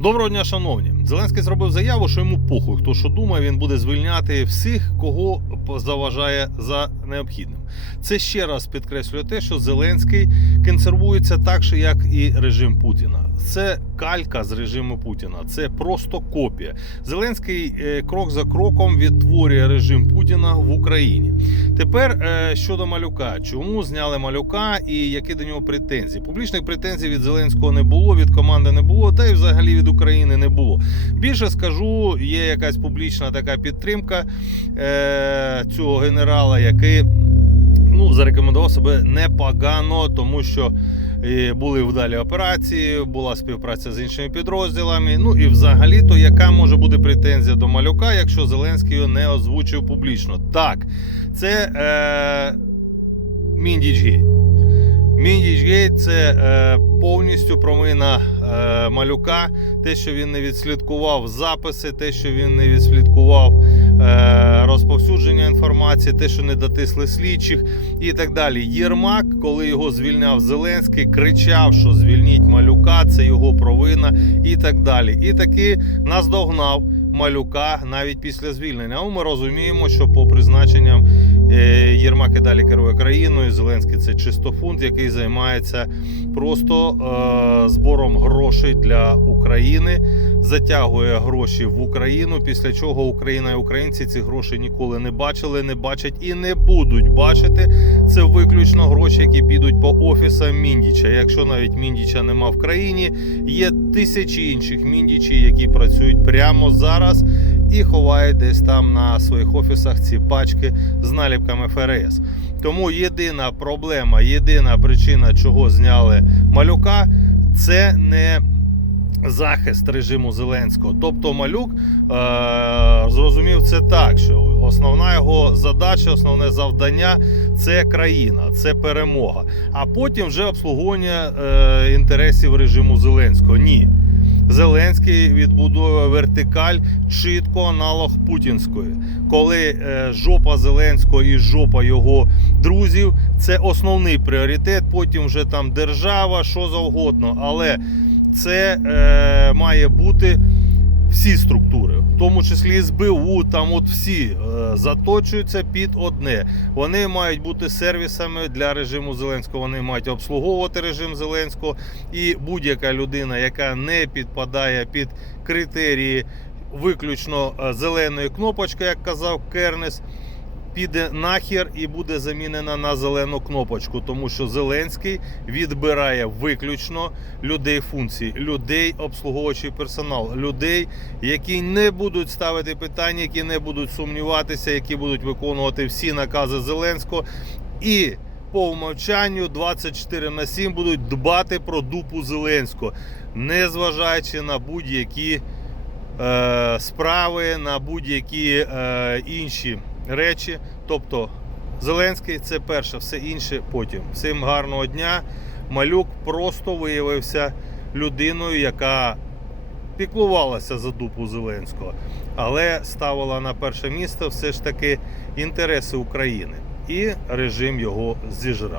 Доброго дня, шановні. Зеленський зробив заяву, що йому похуй. Хто що думає, він буде звільняти всіх, кого заважає за необхідним. Це ще раз підкреслює те, що Зеленський консервується так, же, як і режим Путіна. Це калька з режиму Путіна. Це просто копія. Зеленський е, крок за кроком відтворює режим Путіна в Україні. Тепер е, щодо малюка, чому зняли малюка і які до нього претензії? Публічних претензій від Зеленського не було, від команди не було, та й взагалі від України не було. Більше скажу, є якась публічна така підтримка е, цього генерала, який ну, зарекомендував себе непогано, тому що були вдалі операції, була співпраця з іншими підрозділами. Ну і взагалі-то яка може бути претензія до малюка, якщо Зеленський його не озвучив публічно? Так, це е, Міндічгейт. Міндічгейт це е, повністю промина е, малюка, те, що він не відслідкував записи, те, що він не відслідкував е, розповсюдження інформації, те, що не дотисли слідчих і так далі. Єрмак, коли його звільняв Зеленський, кричав, що звільніть малюка, це його провина і так далі. І таки наздогнав. Малюка навіть після звільнення. А ми розуміємо, що по призначенням е, Єрмак і далі керує країною. Зеленський це чистофунт, який займається просто е, збором грошей для України, затягує гроші в Україну. Після чого Україна і українці ці гроші ніколи не бачили, не бачать і не будуть бачити. Це виключно гроші, які підуть по офісам Міндіча. Якщо навіть Міндіча нема в країні, є тисячі інших міндічів, які працюють прямо зараз і ховають десь там на своїх офісах ці пачки з наліпками ФРС. Тому єдина проблема, єдина причина, чого зняли малюка, це не захист режиму Зеленського. Тобто малюк е- зрозумів це так, що основна його задача, основне завдання це країна, це перемога. А потім вже обслуговування е- інтересів режиму Зеленського. Ні. Зеленський відбудує вертикаль чітко аналог путінської, коли е, жопа Зеленського і жопа його друзів це основний пріоритет. Потім вже там держава, що завгодно, але це е, має бути всі структури, в тому числі СБУ, там от всі е, заточуються під одне. Вони мають бути сервісами для режиму Зеленського. Вони мають обслуговувати режим Зеленського. І будь-яка людина, яка не підпадає під критерії виключно е, зеленої кнопочки, як казав Кернес. Піде нахер і буде замінена на зелену кнопочку, тому що Зеленський відбирає виключно людей функції, людей, обслуговуючий персонал, людей, які не будуть ставити питання, які не будуть сумніватися, які будуть виконувати всі накази Зеленського. І по умовчанню 24 на 7 будуть дбати про дупу Зеленського, не зважаючи на будь-які е, справи, на будь-які е, інші речі. Тобто Зеленський це перше, все інше потім. Всім гарного дня. Малюк просто виявився людиною, яка піклувалася за дупу Зеленського, але ставила на перше місце все ж таки інтереси України і режим його зіжрав.